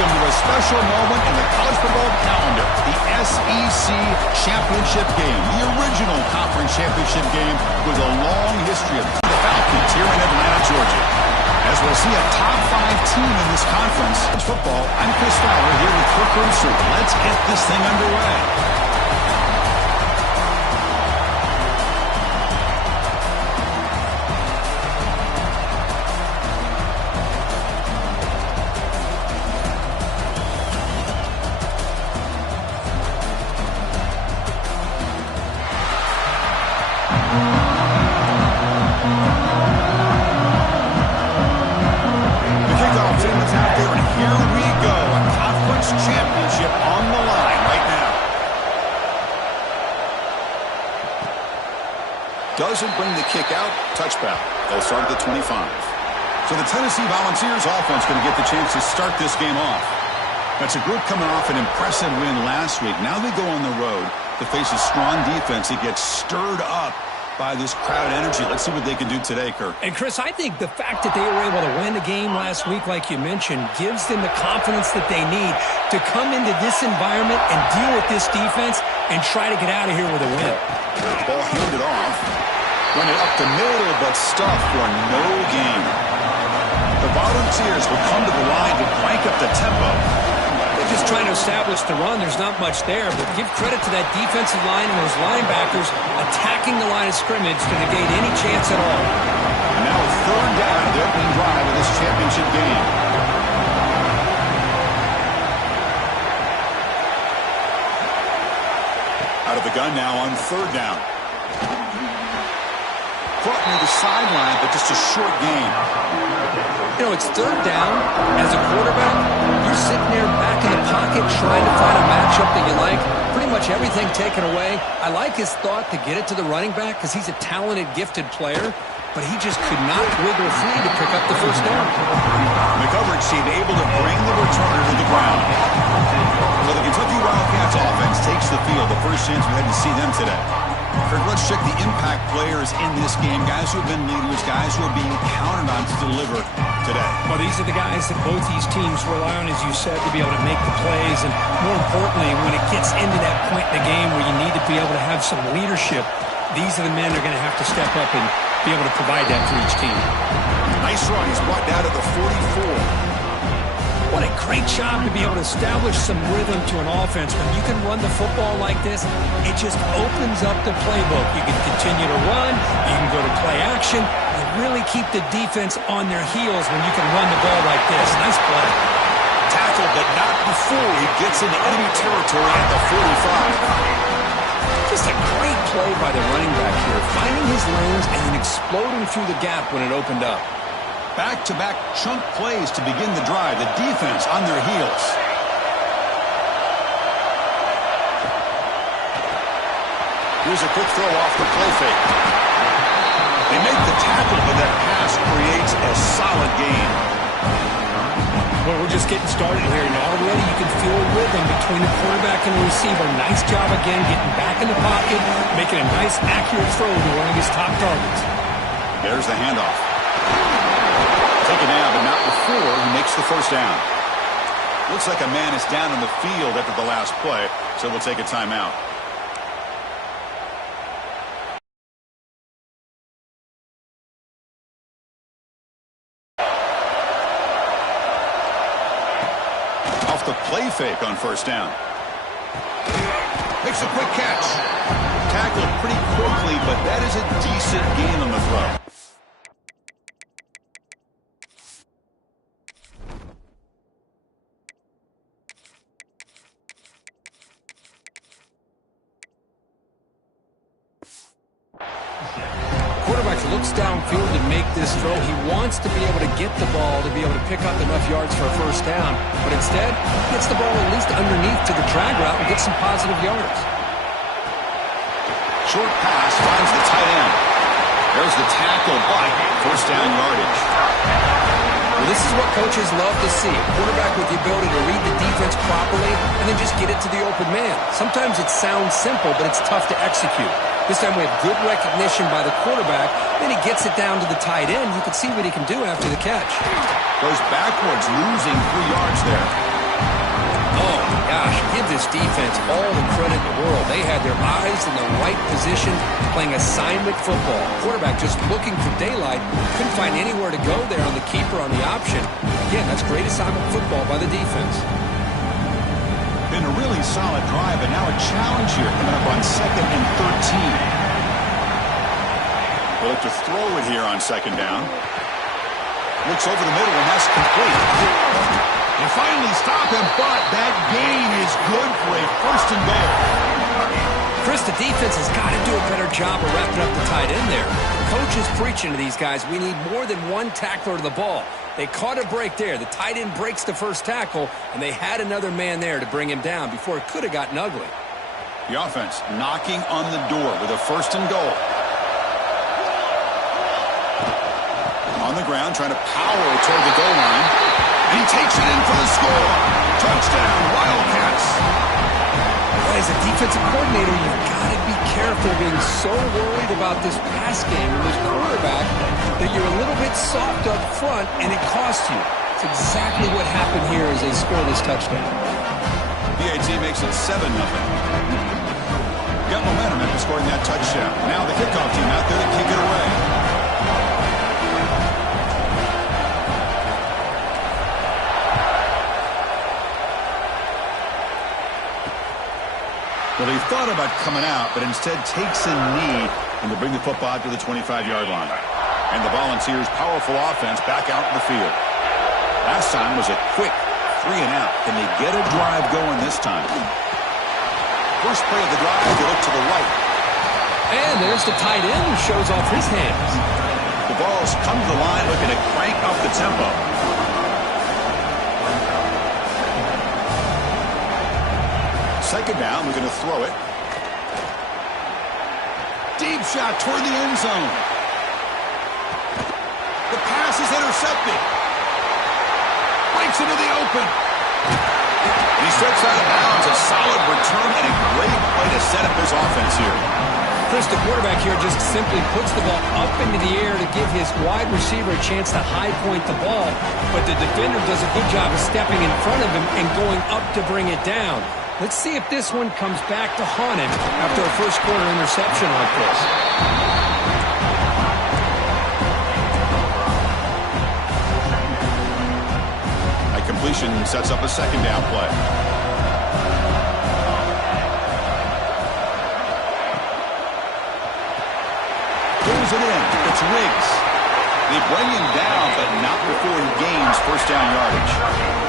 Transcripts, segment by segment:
welcome to a special moment in the college football calendar, the SEC Championship game, the original conference championship game with a long history of the Falcons here in Atlanta, Georgia. As we'll see a top 5 team in this conference. Football, I'm Chris Fowler here with Kirk Herbstreit. Let's get this thing underway. Doesn't bring the kick out. Touchback. They'll start at the 25. So the Tennessee Volunteers offense going to get the chance to start this game off. That's a group coming off an impressive win last week. Now they go on the road to face a strong defense that gets stirred up by this crowd energy. Let's see what they can do today, Kirk. And, Chris, I think the fact that they were able to win the game last week, like you mentioned, gives them the confidence that they need to come into this environment and deal with this defense and try to get out of here with a win. Ball handed off. Run it up the middle, but stuffed for no gain. The Volunteers will come to the line to crank up the tempo. They're just trying to establish the run. There's not much there, but give credit to that defensive line and those linebackers attacking the line of scrimmage to negate any chance at all. And now a third down, the opening drive of this championship game. Out of the gun now on third down. Caught near the sideline, but just a short gain. You know, it's third down. As a quarterback, you're sitting there back in the pocket trying to find a matchup that you like. Pretty much everything taken away. I like his thought to get it to the running back because he's a talented, gifted player, but he just could not wiggle free to pick up the first down. The coverage team able to bring the returner to the ground. So the Kentucky Wildcats offense takes the field. The first chance we had to see them today. Kirk, let's check the impact players in this game. Guys who have been leaders, guys who are being counted on to deliver today. Well, these are the guys that both these teams rely on, as you said, to be able to make the plays. And more importantly, when it gets into that point in the game where you need to be able to have some leadership, these are the men that are going to have to step up and be able to provide that for each team. Nice run. He's brought down to the 44. What a great job to be able to establish some rhythm to an offense. When you can run the football like this, it just opens up the playbook. You can continue to run. You can go to play action. You really keep the defense on their heels when you can run the ball like this. Nice play. Tackle, but not before he gets into enemy territory at the 45. Just a great play by the running back here, finding his lanes and then exploding through the gap when it opened up. Back-to-back chunk plays to begin the drive. The defense on their heels. Here's a quick throw off the play fake. They make the tackle, but that pass creates a solid gain. Well, we're just getting started here, and already you can feel a rhythm between the quarterback and the receiver. Nice job again getting back in the pocket, making a nice, accurate throw to one of his top targets. There's the handoff. Taken down, but not before he makes the first down. Looks like a man is down on the field after the last play, so we'll take a timeout. Off the play fake on first down. Makes a quick catch. Tackled pretty quickly, but that is a decent gain on the throw. Quarterback looks downfield to make this throw. He wants to be able to get the ball to be able to pick up enough yards for a first down, but instead gets the ball at least underneath to the drag route and gets some positive yards. Short pass finds the tight end. There's the tackle, but first down yardage. Well, this is what coaches love to see. A quarterback with the ability to read the defense properly and then just get it to the open man. Sometimes it sounds simple, but it's tough to execute. This time we have good recognition by the quarterback. Then he gets it down to the tight end. You can see what he can do after the catch. Goes backwards, losing 3 yards there. defense all the credit in the world. They had their eyes in the right position, playing assignment football. Quarterback just looking for daylight. Couldn't find anywhere to go there on the keeper on the option. Again, that's great assignment football by the defense. Been a really solid drive, and now a challenge here coming up on 2nd and 13. We'll look to throw it here on 2nd down. Looks over the middle, and that's complete. They finally stop him, but that gain is good for a 1st and goal. Chris, the defense has got to do a better job of wrapping up the tight end there. Coach is preaching to these guys, we need more than one tackler to the ball. They caught a break there. The tight end breaks the first tackle, and they had another man there to bring him down before it could have gotten ugly. The offense knocking on the door with a 1st and goal. On the ground, trying to power toward the goal line. And he takes it in for the score. Touchdown, Wildcats. Well, as a defensive coordinator, you've got to be careful being so worried about this pass game and this quarterback that you're a little bit soft up front, and it costs you. It's exactly what happened here as they score this touchdown. PAT makes it 7-0. Got momentum after scoring that touchdown. Now the kickoff team out there to kick it away. Well, he thought about coming out, but instead takes a knee and to bring the football to the 25-yard line. And the Volunteers' powerful offense back out in the field. Last time was a quick 3-and-out. Can they get a drive going this time? First play of the drive, they look to the right. And there's the tight end who shows off his hands. The Vols come to the line looking to crank up the tempo. Second down, we're going to throw it. Deep shot toward the end zone. The pass is intercepted. Breaks into the open. He steps out of bounds. A solid return and a great way to set up his offense here. Chris, the quarterback here just simply puts the ball up into the air to give his wide receiver a chance to high point the ball. But the defender does a good job of stepping in front of him and going up to bring it down. Let's see if this one comes back to haunt him after a first quarter interception like this. A completion sets up a second down play. Throws it in. It's Riggs. They bring him down, but not before he gains first down yardage.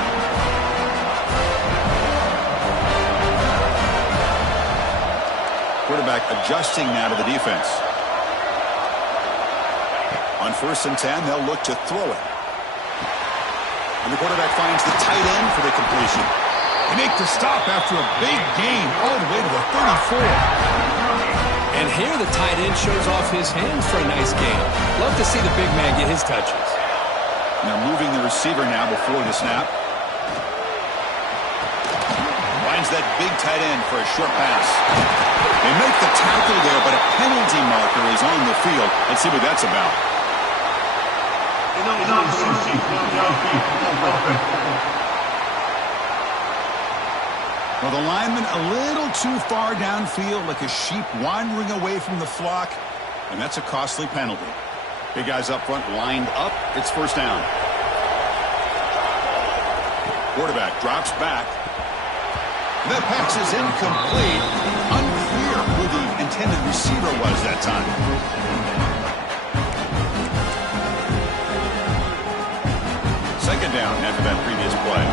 Quarterback adjusting now to the defense. On 1st and 10, they'll look to throw it. And the quarterback finds the tight end for the completion. They make the stop after a big gain all the way to the 34. And here the tight end shows off his hands for a nice gain. Love to see the big man get his touches. Now moving the receiver now before the snap. Finds that big tight end for a short pass. They make the tackle there, but a penalty marker is on the field. Let's see what that's about. Well, the lineman a little too far downfield, like a sheep wandering away from the flock, and that's a costly penalty. Big guys up front lined up. It's first down. Quarterback drops back. That pass is incomplete. Unclear who the intended receiver was that time. Second down after that previous play.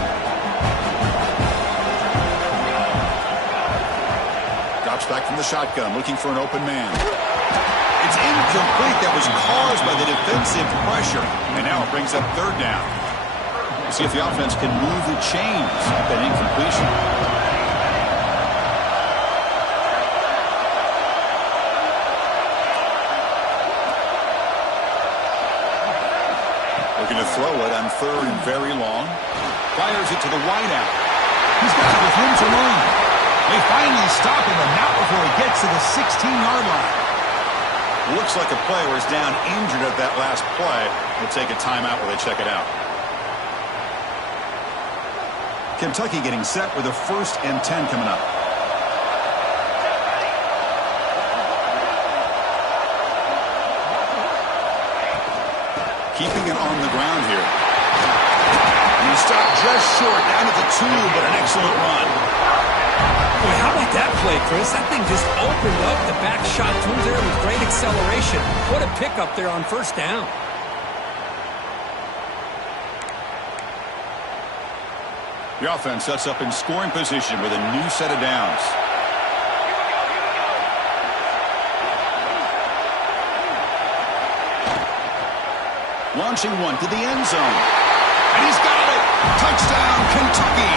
Drops back from the shotgun, looking for an open man. It's incomplete. That was caused by the defensive pressure. And now it brings up third down. We'll see if the offense can move the chains with that incompletion. Looking to throw it on 3rd and very long. Fires it to the wideout. He's got it with room to run. They finally stop him, and not before he gets to the 16-yard line. Looks like a play where he's down injured at that last play. We'll take a timeout while they check it out. Kentucky getting set with a 1st and 10 coming up. Keeping it on the ground here. And he stopped just short, down at the 2, but an excellent run. Boy, how about that play, Chris? That thing just opened up. The back shot through there with great acceleration. What a pickup there on 1st down. The offense sets up in scoring position with a new set of downs. Launching one to the end zone. And he's got it. Touchdown, Kentucky.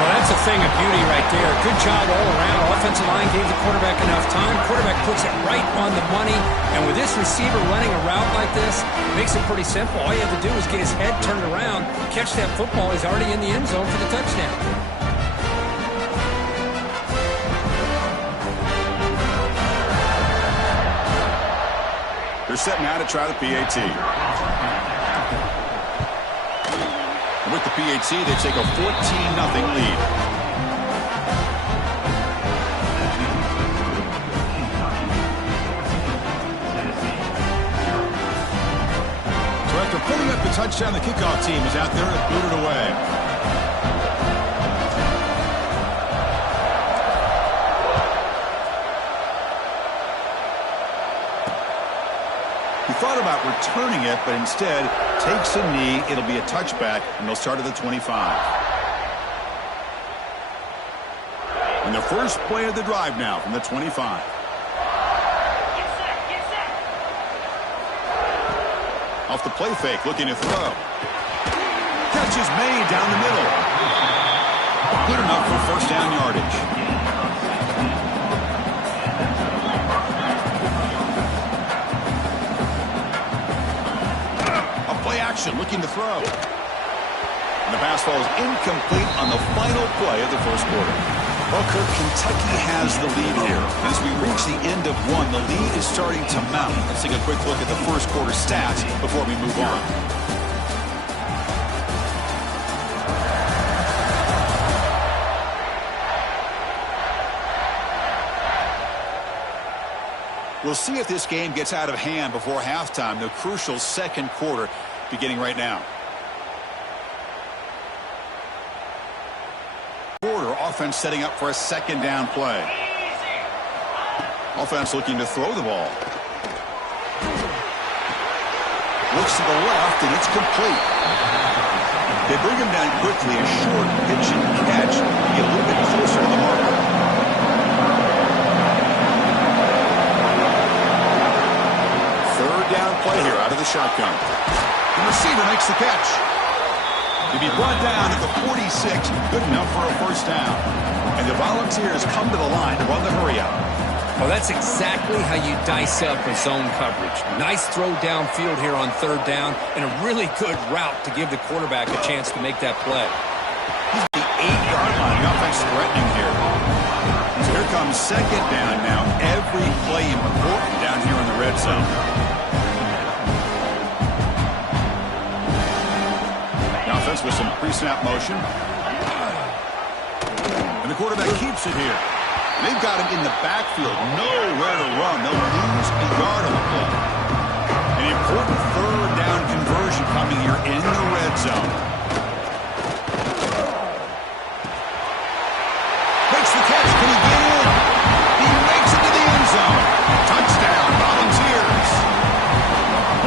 Well, that's a thing of beauty right there. Good job all around. Offensive line gave the quarterback enough time. Quarterback puts it right on the money. And with this receiver running a route like this, it makes it pretty simple. All you have to do is get his head turned around, catch that football. He's already in the end zone for the touchdown. They're setting out to try the PAT. And with the PAT, they take a 14-0 lead. So after putting up the touchdown, the kickoff team is out there and booted away. Thought about returning it, but instead takes a knee. It'll be a touchback, and they'll start at the 25. And the first play of the drive now from the 25. Off the play fake, looking to throw. Catch is made down the middle. Good enough for 1st down yardage. Looking to throw. And the pass falls incomplete on the final play of the 1st quarter. Well, Kirk, Kentucky has the lead here. As we reach the end of 1, the lead is starting to mount. Let's take a quick look at the 1st quarter stats before we move on. We'll see if this game gets out of hand before halftime, the crucial 2nd quarter beginning right now. Quarter offense setting up for a 2nd down play. Offense looking to throw the ball. Looks to the left, and it's complete. They bring him down quickly, a short pitch and catch to get a little bit closer to the marker. Down play here out of the shotgun. The receiver makes the catch. To be brought down at the 46, good enough for a 1st down. And the Volunteers come to the line to run the hurry up. Well, that's exactly how you dice up a zone coverage. Nice throw downfield here on 3rd down, and a really good route to give the quarterback a chance to make that play. He's at the 8-yard line. The offense threatening here. So here comes 2nd down now. Every play important down here in the red zone. With some pre-snap motion. And the quarterback keeps it here. They've got him in the backfield. Nowhere to run. They'll lose a yard on the play. An important 3rd down conversion coming here in the red zone. Makes the catch. Can he get in? He makes it to the end zone. Touchdown, Volunteers.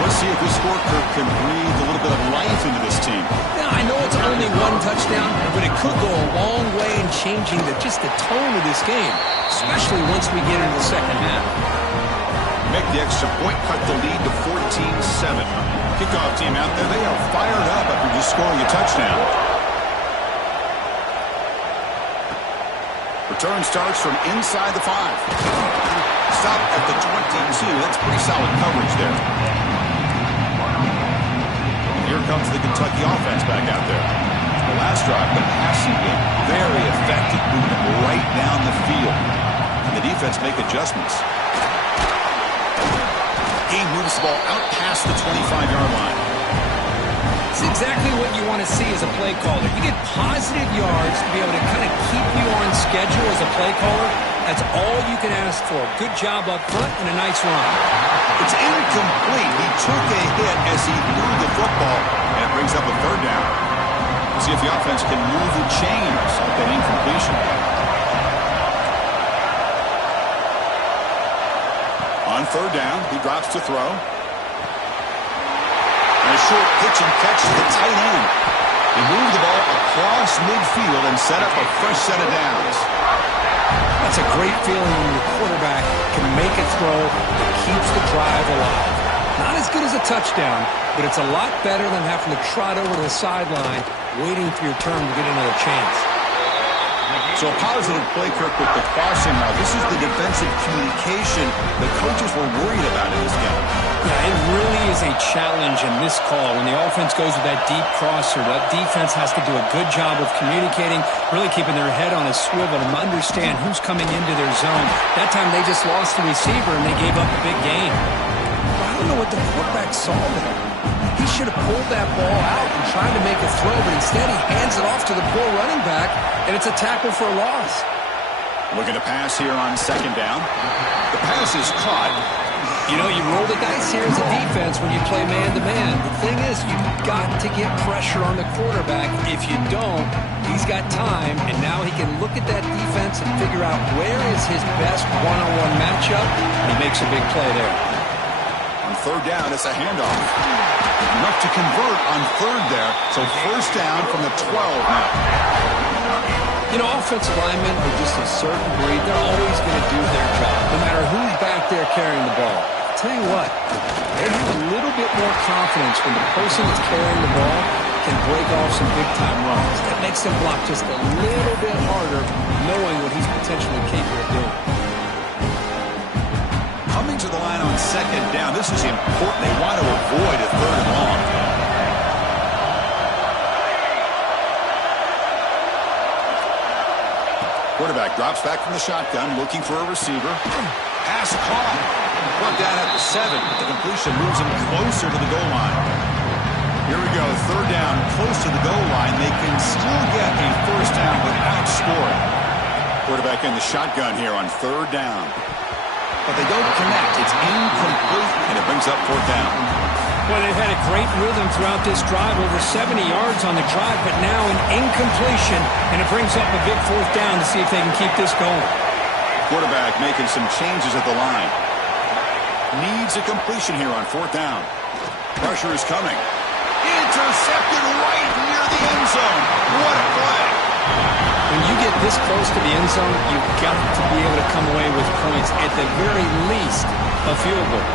Let's see if this score can breathe a little bit of life into this team. I know it's only 1 touchdown, but it could go a long way in changing just the tone of this game, especially once we get into the 2nd half. Make the extra point, cut the lead to 14-7. Kickoff team out there, they are fired up after just scoring a touchdown. Return starts from inside the 5. Stop at the 22. That's pretty solid coverage there. Here comes the Kentucky offense back out there. The last drive, the passing game, very effective, moving right down the field. And the defense make adjustments. Game moves the ball out past the 25-yard line. This is exactly what you want to see as a play caller. You get positive yards to be able to kind of keep you on schedule as a play caller. That's all you can ask for. Good job up front and a nice run. It's incomplete. He took a hit as he threw the football, and it brings up a third down. We'll see if the offense can move the chains with that incompletion. On third down, he drops to throw. And a short pitch and catch to the tight end. He moved the ball across midfield and set up a fresh set of downs. That's a great feeling when your quarterback can make a throw that keeps the drive alive. Not as good as a touchdown, but it's a lot better than having to trot over to the sideline waiting for your turn to get another chance. So a positive play, Kirk, with the crossing route. This is the defensive communication the coaches were worried about in this game. Yeah, it really is a challenge in this call. When the offense goes with that deep crosser, that defense has to do a good job of communicating, really keeping their head on a swivel and understand who's coming into their zone. That time they just lost the receiver and they gave up a big gain. I don't know what the quarterback saw there. He should have pulled that ball out and tried to make a throw, but instead he hands it off to the poor running back, and it's a tackle for a loss. Looking to pass here on second down. The pass is caught. You know, you roll the dice here as a defense when you play man-to-man. The thing is, you've got to get pressure on the quarterback. If you don't, he's got time, and now he can look at that defense and figure out where is his best one-on-one matchup, and he makes a big play there. On third down, it's a handoff. Enough to convert on third there, so first down from the 12 now. You know, offensive linemen are just a certain breed. They're always going to do their job, no matter who's back there carrying the ball. I'll tell you what, they have a little bit more confidence when the person that's carrying the ball can break off some big-time runs. That makes them block just a little bit harder, knowing what he's potentially capable of doing. Coming to the line on second down, this is important. They want to avoid a third and long. Quarterback drops back from the shotgun, looking for a receiver. Pass caught. Brought down at the 7, but the completion moves him closer to the goal line. Here we go, third down, close to the goal line. They can still get a first down without scoring. Quarterback in the shotgun here on third down. But they don't connect. It's incomplete, and it brings up fourth down. Well, they've had a great rhythm throughout this drive, over 70 yards on the drive, but now an incompletion, and it brings up a big fourth down to see if they can keep this going. Quarterback making some changes at the line. Needs a completion here on fourth down. Pressure is coming. Intercepted right near the end zone. What a play. When you get this close to the end zone, you've got to be able to come away with points. At the very least, a field goal.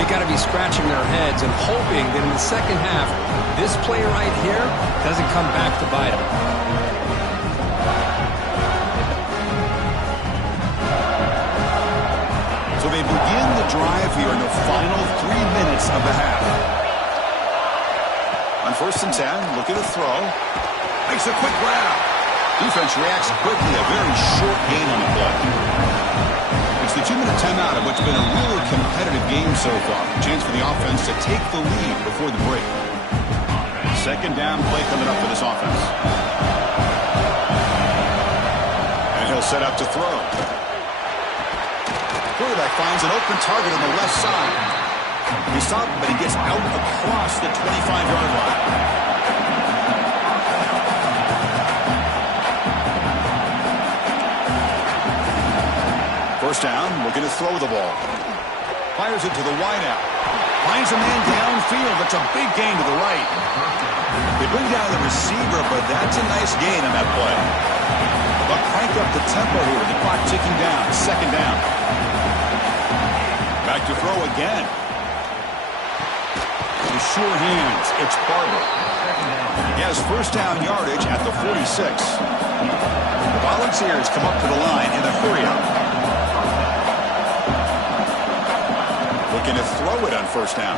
They've got to be scratching their heads and hoping that in the second half, this play right here doesn't come back to bite them. So they begin the drive here in the final 3 minutes of the half. On first and 10, look at the throw. Makes a quick grab. Defense reacts quickly, a very short gain on the play. It's the 2-minute timeout of what's been a really competitive game so far. Chance for the offense to take the lead before the break. Second down play coming up for this offense. And he'll set up to throw. Quarterback finds an open target on the left side. He's stopped, but he gets out across the 25-yard line. First down, looking to throw the ball. Fires it to the wideout. Finds a man downfield. That's a big gain to the right. They bring down the receiver, but that's a nice gain on that play. But crank up the tempo here. The clock ticking down. Second down. Back to throw again. With sure hands, it's Barber. He has first down yardage at the 46. The Volunteers come up to the line in a hurry-up. Looking to throw it on first down.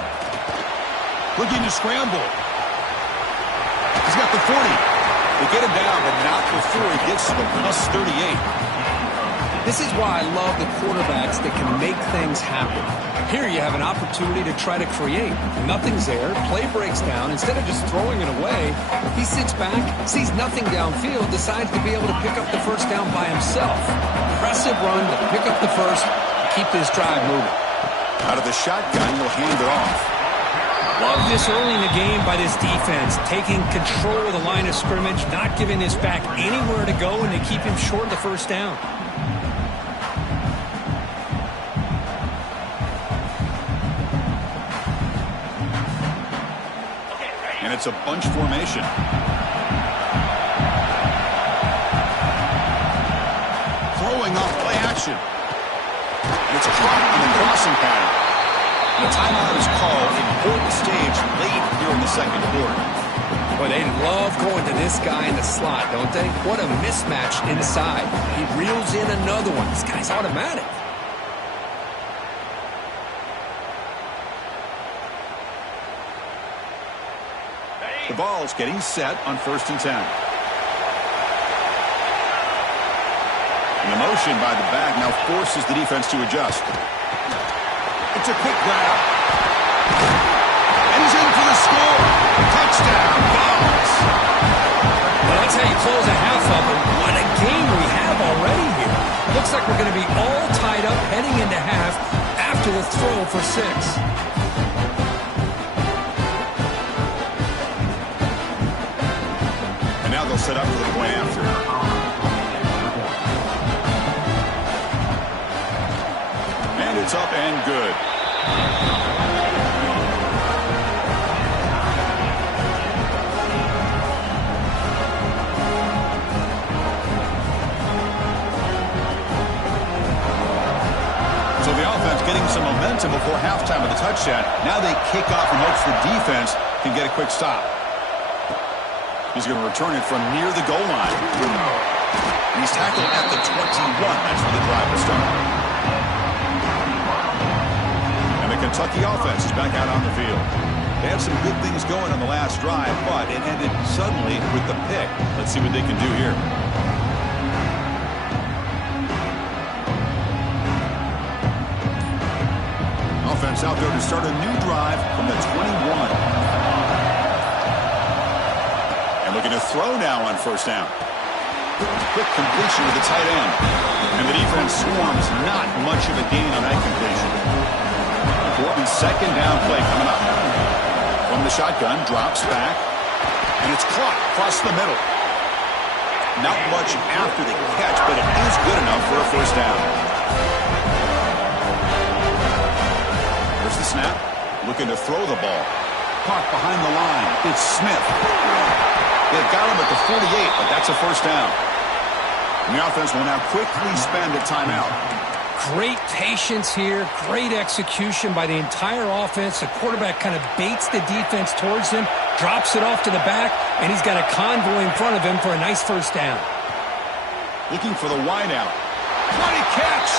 Looking to scramble. He's got the 40. They get him down, but not before he gets to the plus 38. This is why I love the quarterbacks that can make things happen. Here you have an opportunity to try to create. Nothing's there. Play breaks down. Instead of just throwing it away, he sits back, sees nothing downfield, decides to be able to pick up the first down by himself. Impressive run to pick up the first, keep this drive moving. Out of the shotgun, he'll hand it off. Love this early in the game by this defense, taking control of the line of scrimmage, not giving this back anywhere to go, and to keep him short of the first down. And it's a bunch formation. Throwing off play action. And it's a drop on the crossing pattern. The timeout is called. Important stage late here in the second quarter. Boy, they love going to this guy in the slot, don't they? What a mismatch inside. He reels in another one. This guy's automatic. The ball's getting set on 1st and 10. And the motion by the back now forces the defense to adjust. It's a quick grab. And he's in for the score. Touchdown, Balls. Well, that's how you close a half up, and what a game we have already here. Looks like we're going to be all tied up heading into half after the throw for 6. Now they'll set up for the point after. And it's up and good. So the offense getting some momentum before halftime with a touchdown. Now they kick off in hopes the defense can get a quick stop. He's going to return it from near the goal line. He's tackled at the 21. That's where the drive will start. And the Kentucky offense is back out on the field. They had some good things going on the last drive, but it ended suddenly with the pick. Let's see what they can do here. Offense out there to start a new drive from the 21. Looking to throw now on 1st down. Quick completion with the tight end. And the defense swarms. Not much of a gain on that completion. Important 2nd down play coming up. From the shotgun, drops back. And it's caught across the middle. Not much after the catch, but it is good enough for a 1st down. There's the snap. Looking to throw the ball. Caught behind the line. It's Smith. They've got him at the 48, but that's a 1st down. And the offense will now quickly spend a timeout. Great patience here. Great execution by the entire offense. The quarterback kind of baits the defense towards him, drops it off to the back, and he's got a convoy in front of him for a nice 1st down. Looking for the wideout. What a catch!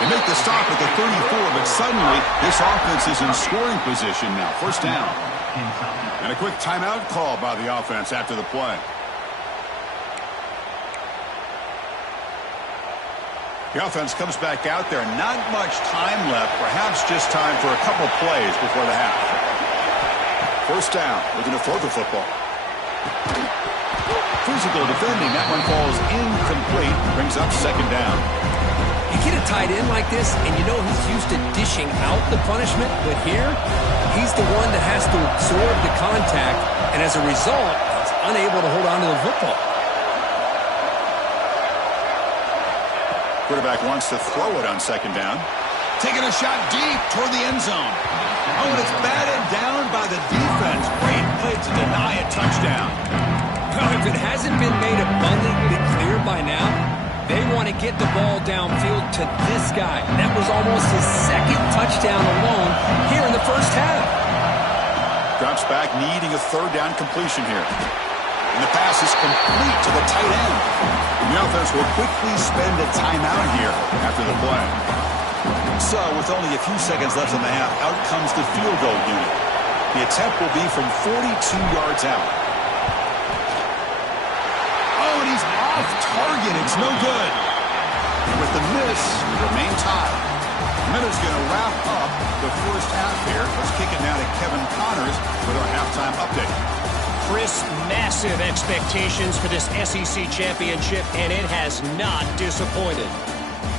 They make the stop at the 34, but suddenly this offense is in scoring position now. 1st down. And a quick timeout call by the offense after the play. The offense comes back out there. Not much time left. Perhaps just time for a couple plays before the half. 1st down. Looking to throw the football. Physical defending. That one falls incomplete. Brings up 2nd down. You get a tight end like this, and you know he's used to dishing out the punishment, but here, he's the one that has to absorb the contact, and as a result, he's unable to hold on to the football. Quarterback wants to throw it on 2nd down. Taking a shot deep toward the end zone. Oh, and it's batted down by the defense. Great play to deny a touchdown. Well, if it hasn't been made abundantly clear by now, they want to get the ball downfield to this guy. That was almost his 2nd touchdown alone here in the 1st half. Drops back, needing a 3rd down completion here. And the pass is complete to the tight end. And the offense will quickly spend a timeout here after the play. So, with only a few seconds left in the half, out comes the field goal unit. The attempt will be from 42 yards out. Oh, and he's off target. It's no good. With the miss, we remain tied. Miller's going to wrap up the first half here. Let's kick it now to Kevin Connors with our halftime update. Chris, massive expectations for this SEC championship, and it has not disappointed.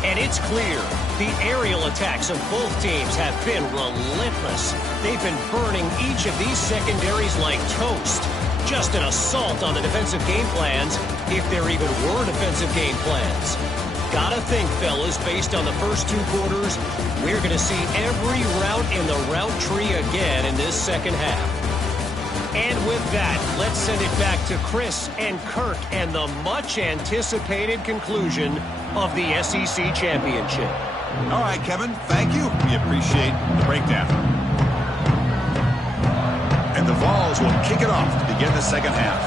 And it's clear the aerial attacks of both teams have been relentless. They've been burning each of these secondaries like toast. Just an assault on the defensive game plans, if there even were defensive game plans. Gotta think, fellas, based on the first two quarters, we're going to see every route in the route tree again in this second half. And with that, let's send it back to Chris and Kirk and the much-anticipated conclusion of the SEC Championship. All right, Kevin, thank you. We appreciate the breakdown. And the Vols will kick it off to begin the second half.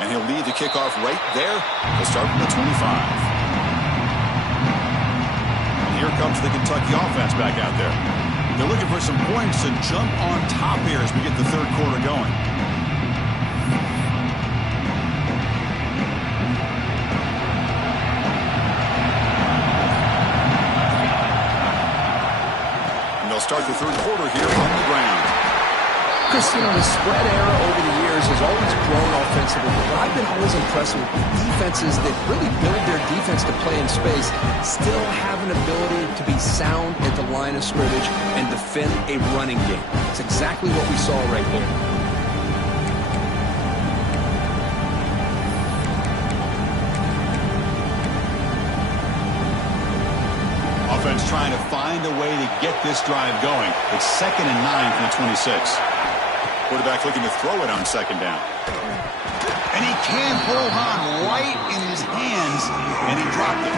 And he'll lead the kickoff right there. He'll start from the 25. And here comes the Kentucky offense back out there. They're looking for some points to jump on top here as we get the third quarter going. And they'll start the third quarter here on the ground. Chris, the spread era over the years has always grown offensively, but I've been always impressed with defenses that really build their defense to play in space, still have an ability to be sound at the line of scrimmage and defend a running game. It's exactly what we saw right there. Offense trying to find a way to get this drive going. It's 2nd and 9 from the 26. Quarterback looking to throw it on second down. And he can't hold on right in his hands, and he dropped it.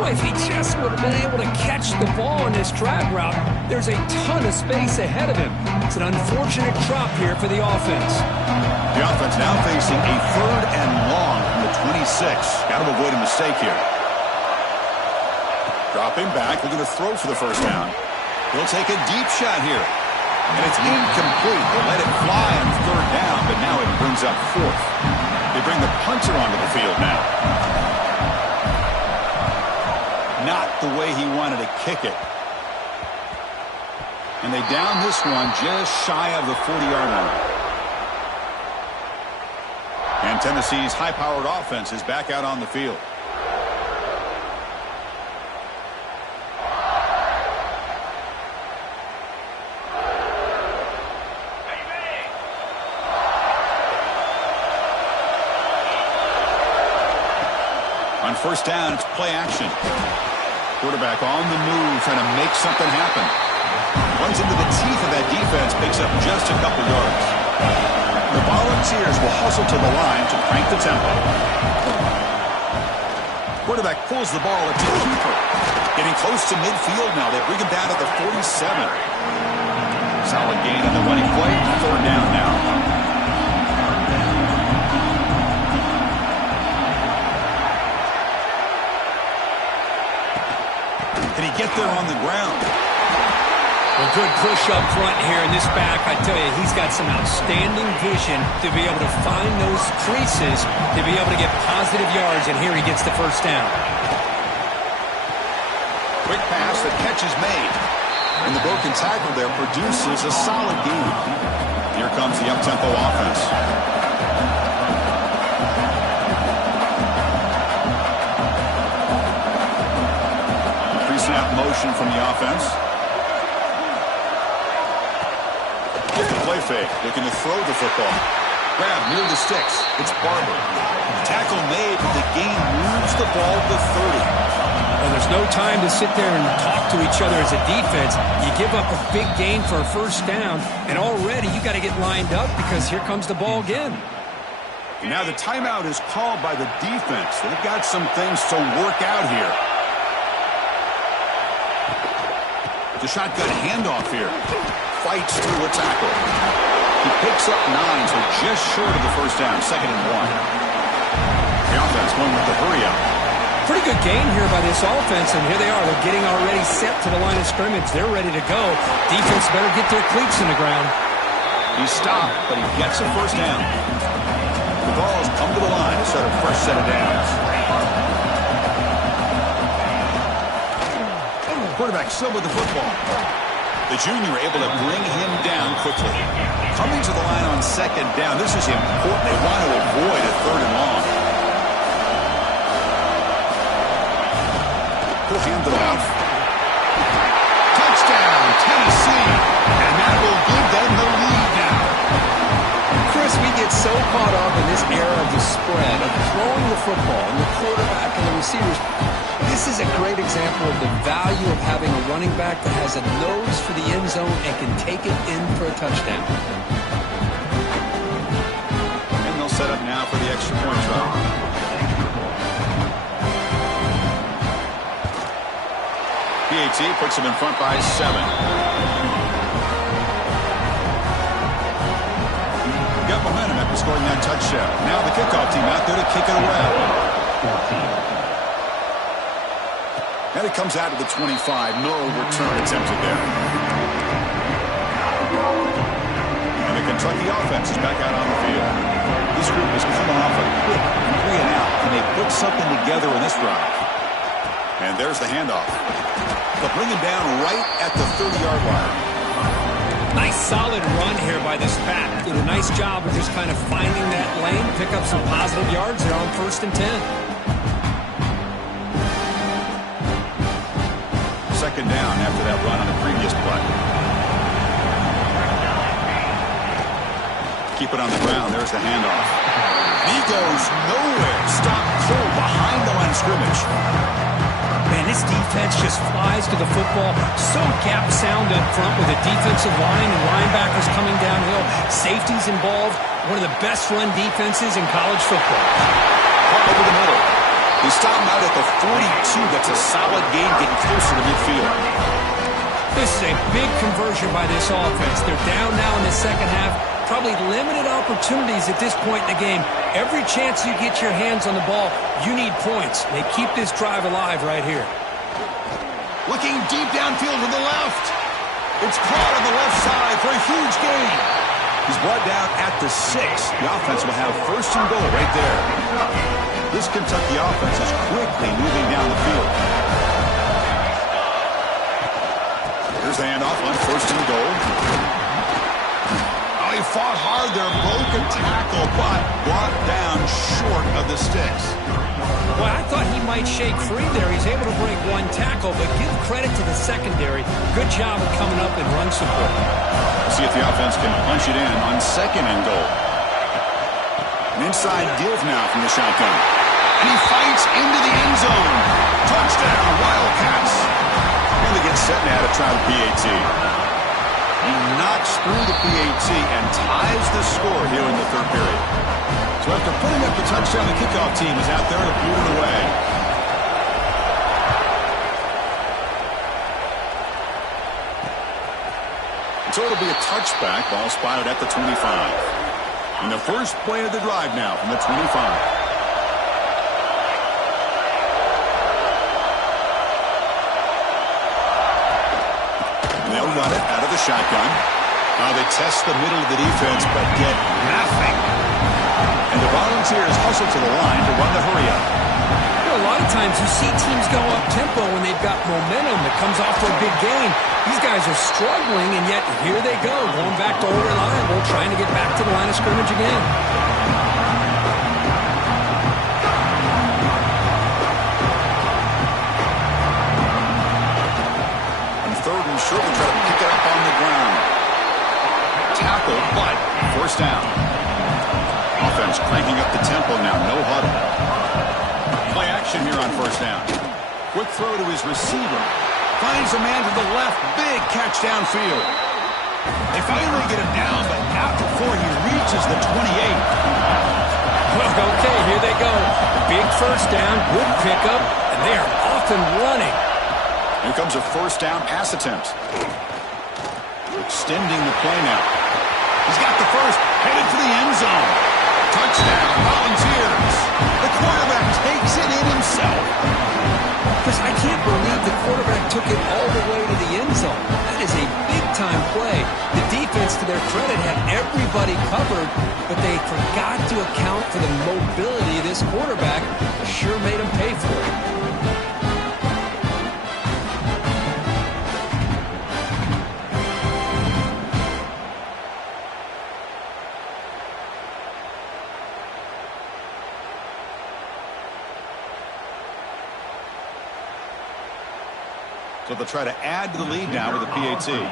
Well, if he just would have been able to catch the ball in this drag route, there's a ton of space ahead of him. It's an unfortunate drop here for the offense. The offense now facing a 3rd and long from the 26. Got to avoid a mistake here. Dropping back, looking to throw for the first down. He'll take a deep shot here. And it's incomplete. They let it fly on 3rd down, but now it brings up 4th. They bring the punter onto the field now. Not the way he wanted to kick it. And they down this one just shy of the 40-yard line. And Tennessee's high-powered offense is back out on the field. On first down, it's play action. Quarterback on the move, trying to make something happen. Runs into the teeth of that defense, picks up just a couple yards. The Volunteers will hustle to the line to crank the tempo. Quarterback pulls the ball into the keeper. Getting close to midfield now. They bring him down to the 47. Solid gain on the running play. 3rd down now. Can he get there on the ground? A good push up front here in this back. I tell you, he's got some outstanding vision to be able to find those creases, to be able to get positive yards, and here he gets the first down. Quick pass, the catch is made. And the broken tackle there produces a solid gain. Here comes the up-tempo offense. Pre-snap motion from the offense. Get the play fake, looking to throw the football. Grab near the sticks. It's Barber. Tackle made, but the gain moves the ball to 30. Well, there's no time to sit there and talk to each other as a defense. You give up a big gain for a first down, and already you got to get lined up because here comes the ball again. Now the timeout is called by the defense. They've got some things to work out here. The shotgun handoff here. Fights through a tackle. He picks up 9, so just short of the first down, 2nd and 1. The offense going with the hurry up. Pretty good gain here by this offense, and here they are. They're getting already set to the line of scrimmage. They're ready to go. Defense better get their cleats in the ground. He stopped, but he gets a first down. The ball's come to the line to start a fresh set of downs. Quarterback still with the football. The junior able to bring him down quickly. Coming to the line on second down. This is important. They want to avoid a third and long. He'll hand it off. Touchdown, Tennessee. And that will give them the lead now. Chris, we get so caught up in this era of the spread, of throwing the football, and the quarterback and the receivers. This is a great example of the value of having a running back that has a nose for the end zone and can take it in for a touchdown. And they'll set up now for the extra point try. PAT puts him in front by 7. Got momentum after scoring that touchdown. Now the kickoff team out there to kick it away. And it comes out to the 25. No return attempted there. And the Kentucky offense is back out on the field. This group has come off a quick 3 and out. Can they put something together in this drive? And there's the handoff. They'll bring him down right at the 30-yard line. Nice solid run here by this back. Did a nice job of just kind of finding that lane, pick up some positive yards there on 1st and 10. Second down after that run on the previous play. Keep it on the ground. There's the handoff. He goes nowhere. Stop cold behind the line of scrimmage. Man, this defense just flies to the football. So gap sound up front with a defensive line and linebackers coming downhill. Safeties involved. One of the best run defenses in college football. Over the middle. He stopped him out at the 42. That's a solid gain getting closer to midfield. This is a big conversion by this offense. They're down now in the second half. Probably limited opportunities at this point in the game. Every chance you get your hands on the ball, you need points. They keep this drive alive right here. Looking deep downfield to the left. It's caught on the left side for a huge gain. He's brought down at the 6. The offense will have 1st and goal right there. This Kentucky offense is quickly moving down the field. Here's the handoff on 1st and goal. Oh, he fought hard there, broke a tackle, but brought down short of the sticks. Well, I thought he might shake free there. He's able to break one tackle, but give credit to the secondary. Good job of coming up and run support. We'll see if the offense can punch it in on 2nd and goal. An inside give now from the shotgun. And he fights into the end zone. Touchdown, Wildcats. And they get set now to try the PAT. He knocks through the PAT and ties the score here in the 3rd period. So after putting up the touchdown, the kickoff team is out there to boot it away. So it'll be a touchback. Ball spotted at the 25. And the first play of the drive now from the 25. They'll run it out of the shotgun. Now they test the middle of the defense, but get nothing. And the Volunteers hustle to the line to run the hurry-up. You know, a lot of times you see teams go up-tempo when they've got momentum that comes off for a big gain. These guys are struggling, and yet here they go, going back to old reliable, trying to get back to the line of scrimmage again. Short will try to pick it up on the ground. Tackle, but 1st down. Offense cranking up the tempo now. No huddle. Play action here on 1st down. Quick throw to his receiver. Finds a man to the left. Big catch downfield. They finally get him down, but not before he reaches the 28. Well, okay, here they go. Big 1st down, good pickup, and they are off and running. Here comes a 1st down pass attempt. Extending the play now. He's got the first, headed for the end zone. Touchdown, Volunteers. The quarterback takes it in himself. Because I can't believe the quarterback took it all the way to the end zone. That is a big-time play. The defense defense, to their credit, had everybody covered, but they forgot to account for the mobility of this quarterback. Sure made him pay for it. So they'll try to add to the lead now with a PAT. The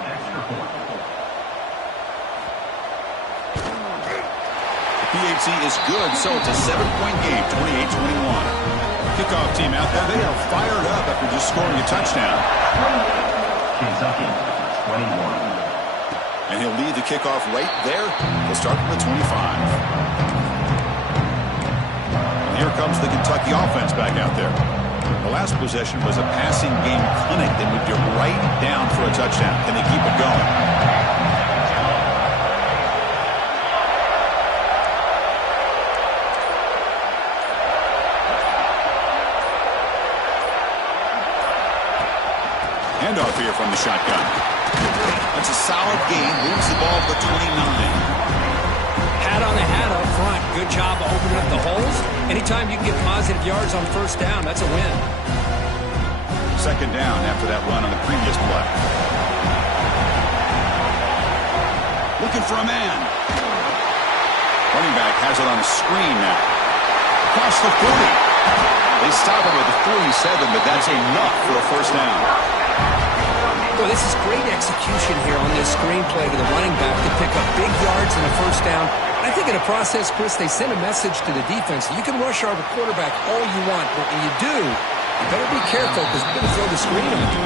PAT is good, so it's a 7-point game, 28-21. Kickoff team out there, they are fired up after just scoring a touchdown. Kentucky, 21. And he'll lead the kickoff right there. He'll start from the 25. And here comes the Kentucky offense back out there. The last possession was a passing game clinic that moved you right down for a touchdown. Can they keep it going? Handoff here from the shotgun. That's a solid gain. Moves the ball to the 29. Hat on the hat up front. Good job of opening up the holes. Anytime you can get positive yards on first down, that's a win. Second down after that run on the previous play. Looking for a man. Running back has it on a screen now. Across the 40. They stop it with a 47, but that's enough for a first down. Well, this is great execution here on this screenplay to the running back to pick up big yards and a first down. I think in a process, Chris, they send a message to the defense. You can rush our quarterback all you want, but when you do, you better be careful because we're going to throw the screen on you.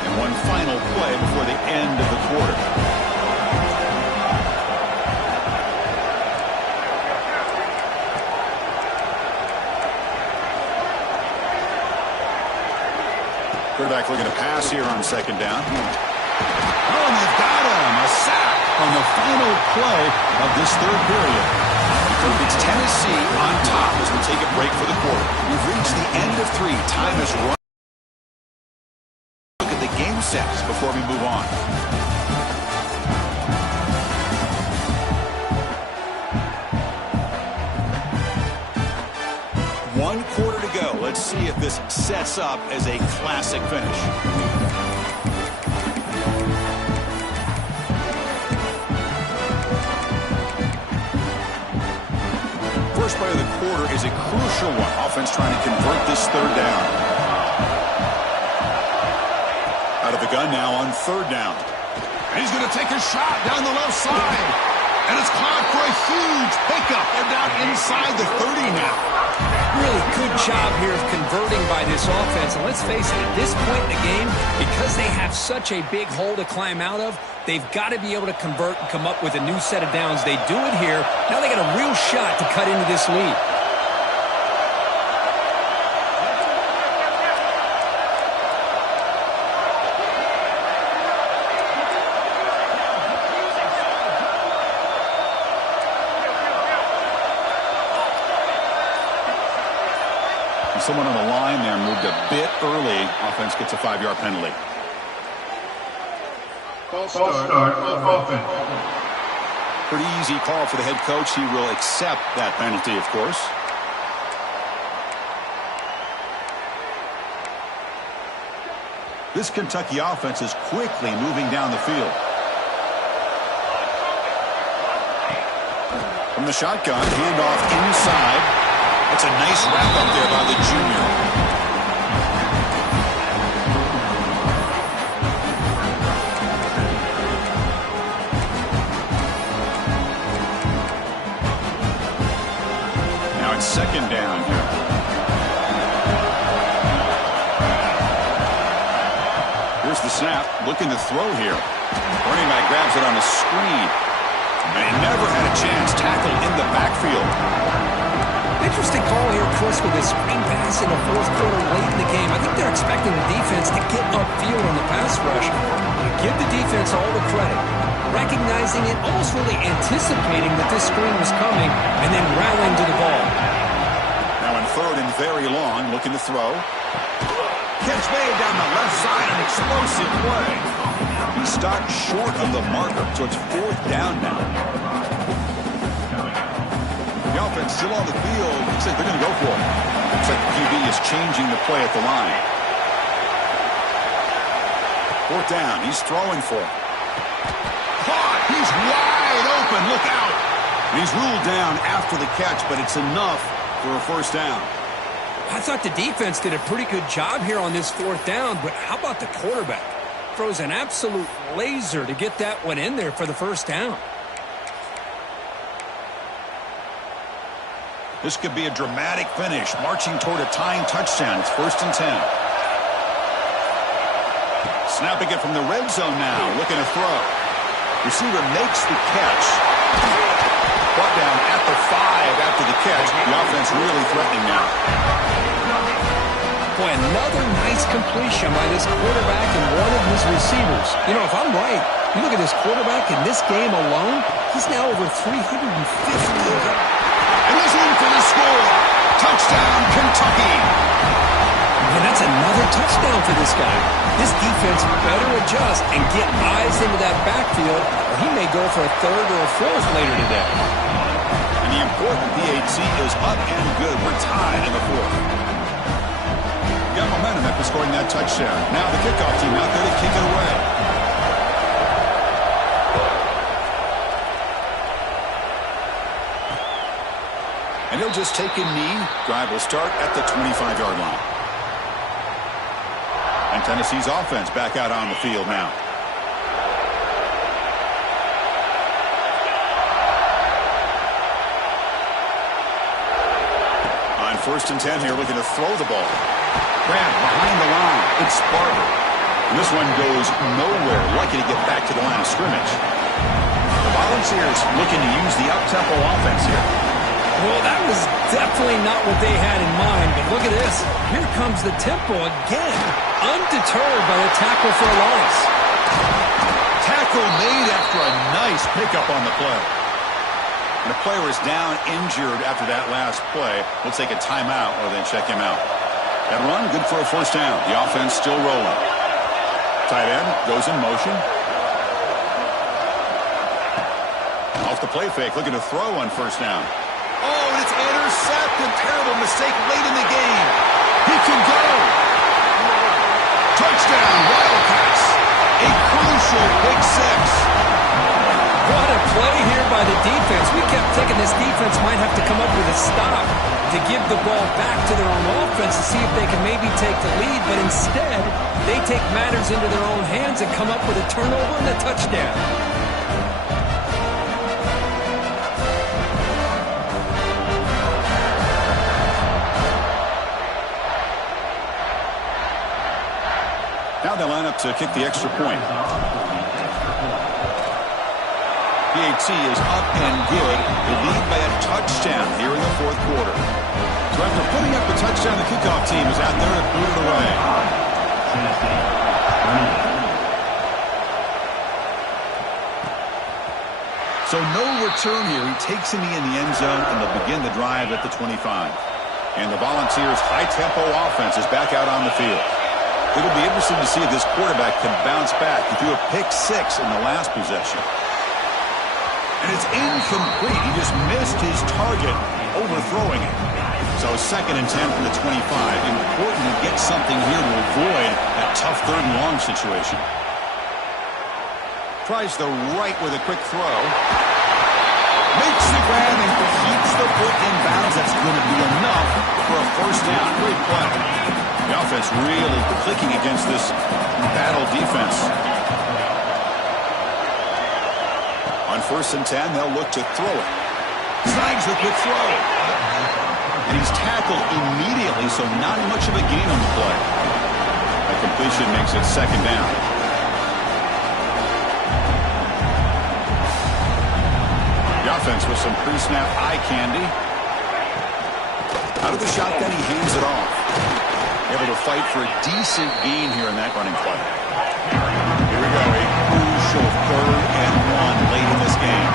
And one final play before the end of the quarter. Quarterback looking to pass here on second down. Oh, and they've got him. A sack on the final play of this third period. It's Tennessee on top as we take a break for the quarter. We've reached the end of 3. Time is running. Look at the game sets before we move on. One quarter to go. Let's see if this sets up as a classic finish. First play of the quarter is a crucial one. Offense trying to convert this third down. Out of the gun now on third down. And he's going to take a shot down the left side. And it's caught for a huge pickup. They're down inside the 30 now. Really good job here of converting by this offense. And let's face it, at this point in the game, because they have such a big hole to climb out of, they've got to be able to convert and come up with a new set of downs. They do it here. Now they got a real shot to cut into this lead. Someone on the line there moved a bit early. Offense gets a 5-yard penalty. False start offense. Pretty easy call for the head coach. He will accept that penalty, of course. This Kentucky offense is quickly moving down the field. From the shotgun, handoff inside. That's a nice wrap up there by the junior. Now it's second down here. Here's the snap. Looking to throw here. Running back grabs it on a screen. And he never had a chance. Tackled in the backfield. Interesting call here, Chris, with this screen pass in the fourth quarter late in the game. I think they're expecting the defense to get upfield on the pass rush. Give the defense all the credit. Recognizing it, almost really anticipating that this screen was coming, and then rallying to the ball. Now in 3rd and very long, looking to throw. Catch made down the left side, an explosive play. He stopped short of the marker, so it's 4th down now. The offense still on the field. Looks like they're going to go for it. Looks like the QB is changing the play at the line. 4th down. He's throwing for it. Caught! He's wide open. Look out! And he's ruled down after the catch, but it's enough for a 1st down. I thought the defense did a pretty good job here on this 4th down, but how about the quarterback? Throws an absolute laser to get that one in there for the 1st down. This could be a dramatic finish, marching toward a tying touchdown. It's 1st and 10. Snapping it from the red zone now, looking to throw. Receiver makes the catch. Brought down at the 5 after the catch. The offense really threatening now. Boy, another nice completion by this quarterback and one of his receivers. You know, if I'm right, you look at this quarterback in this game alone, he's now over 350. And he's in for the score. Touchdown, Kentucky. And that's another touchdown for this guy. This defense better adjust and get eyes into that backfield, or he may go for a 3rd or a 4th later today. And the important PAT is up and good. We're tied in the 4th. Got momentum after scoring that touchdown. Now the kickoff team out there to kick it away. And he'll just take a knee. Drive will start at the 25-yard line. And Tennessee's offense back out on the field now. On 1st and 10 here, looking to throw the ball. Grant behind the line. It's Barber. And this one goes nowhere. Lucky to get back to the line of scrimmage. The Volunteers looking to use the up-tempo offense here. Well, that was definitely not what they had in mind, but look at this. Here comes the tempo again, undeterred by the tackle for a loss. Tackle made after a nice pickup on the play. And the player is down injured after that last play. We'll take a timeout or then check him out. That run, good for a 1st down. The offense still rolling. Tight end goes in motion. Off the play fake, looking to throw on 1st down. Oh, and it's intercepted. Terrible mistake late in the game. He can go. Touchdown, Wildcats. A crucial Big 6. What a play here by the defense. We kept thinking this defense might have to come up with a stop to give the ball back to their own offense to see if they can maybe take the lead, but instead, they take matters into their own hands and come up with a turnover and a touchdown. Now they line up to kick the extra point. PAT is up and good. They lead by a touchdown here in the 4th quarter. So after putting up the touchdown, the kickoff team is out there to boot it away. So no return here. He takes a knee in the end zone, and they'll begin the drive at the 25. And the Volunteers' high-tempo offense is back out on the field. It'll be interesting to see if this quarterback can bounce back. He threw a pick 6 in the last possession. And it's incomplete. He just missed his target, overthrowing it. So 2nd and 10 from the 25. Important to get something here to avoid that tough 3rd and long situation. Tries the right with a quick throw. Makes the grab and keeps the foot in bounds. That's going to be enough for a 1st down. Great play. The offense really clicking against this battle defense. On 1st and 10, they'll look to throw it. Snags the quick throw. And he's tackled immediately, so not much of a gain on the play. That completion makes it 2nd down. The offense with some pre-snap eye candy. Out of the shotgun, he hands it off. Able to fight for a decent gain here in that running play. Here we go, a crucial 3rd and 1 late in this game.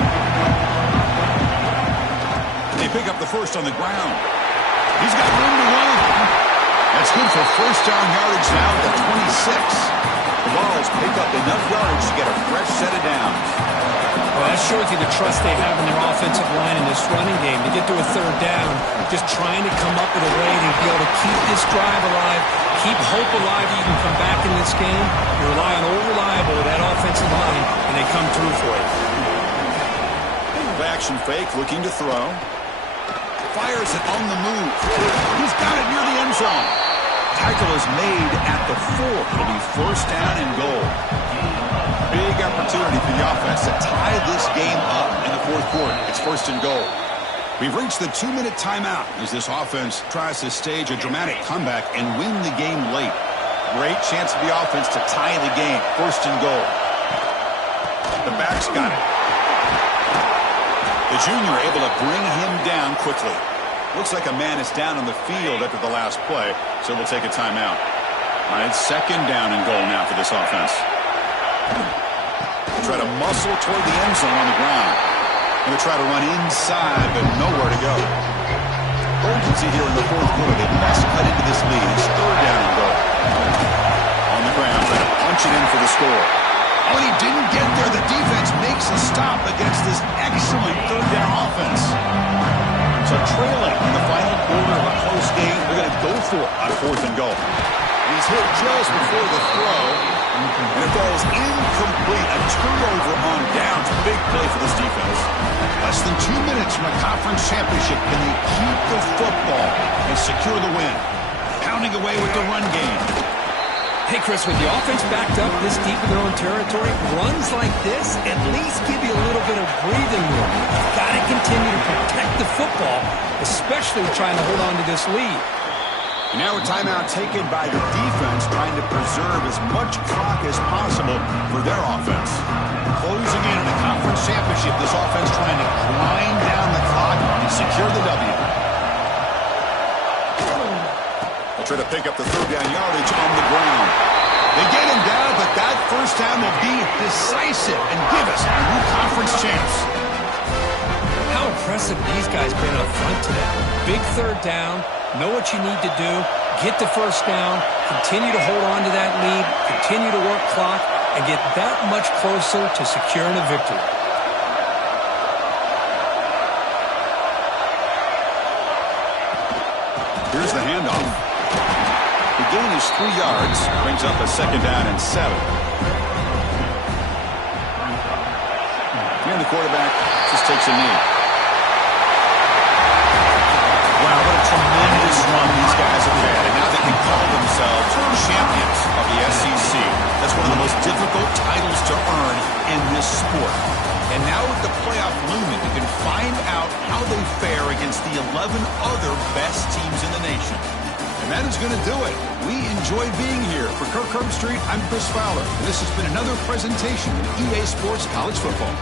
They pick up the 1st on the ground. He's got room to run. That's good for first down yardage now at the 26. The Vols pick up enough yardage to get a fresh set of downs. Well, that shows you the trust they have in their offensive line in this running game. To get to a third down, just trying to come up with a way to be able to keep this drive alive, keep hope alive that you can come back in this game. You rely on old reliable with that offensive line, and they come through for you. Action fake, looking to throw. Fires it on the move. He's got it near the end zone. Tackle is made at the 4. It'll be first down and goal. Big opportunity for the offense to tie this game up in the fourth quarter. It's first and goal. We've reached the 2-minute timeout as this offense tries to stage a dramatic comeback and win the game late. Great chance for the offense to tie the game. First and goal. The back's got it. The junior able to bring him down quickly. Looks like a man is down on the field after the last play, so we'll take a timeout. All right, second down and goal now for this offense. Try to muscle toward the end zone on the ground. Going to try to run inside, but nowhere to go. Urgency here in the fourth quarter. They must cut into this lead. It's third down and goal. On the ground, trying to punch it in for the score. Oh, and he didn't get there. The defense makes a stop against this excellent third down offense. So trailing in the final quarter of a close game, they're going to go for it on fourth and goal. He's hit just before the throw, and it falls incomplete. A turnover on downs. Big play for this defense. Less than 2 minutes from a conference championship. Can they keep the football and secure the win? Pounding away with the run game. Hey, Chris, with the offense backed up this deep in their own territory, runs like this at least give you a little bit of breathing room. You've got to continue to protect the football, especially trying to hold on to this lead. And now a timeout taken by the defense, trying to preserve as much clock as possible for their offense. Closing in on a conference championship, this offense trying to grind down the clock and secure the W. They'll try to pick up the third down yardage on the ground. They get him down, but that first down will be decisive and give us a new conference chance. How impressive these guys been up front today. Big third down. Know what you need to do, get the first down, continue to hold on to that lead, continue to work clock, and get that much closer to securing a victory. Here's the handoff. The gain is 3 yards, brings up a second down and 7. Here the quarterback just takes a knee. Wow, what a tremendous run these guys have had, and now they can call themselves champions of the SEC. That's one of the most difficult titles to earn in this sport. And now with the playoff looming, we can find out how they fare against the 11 other best teams in the nation. And that is going to do it. We enjoy being here. For Kirk Herbstreit, I'm Chris Fowler, and this has been another presentation of EA Sports College Football.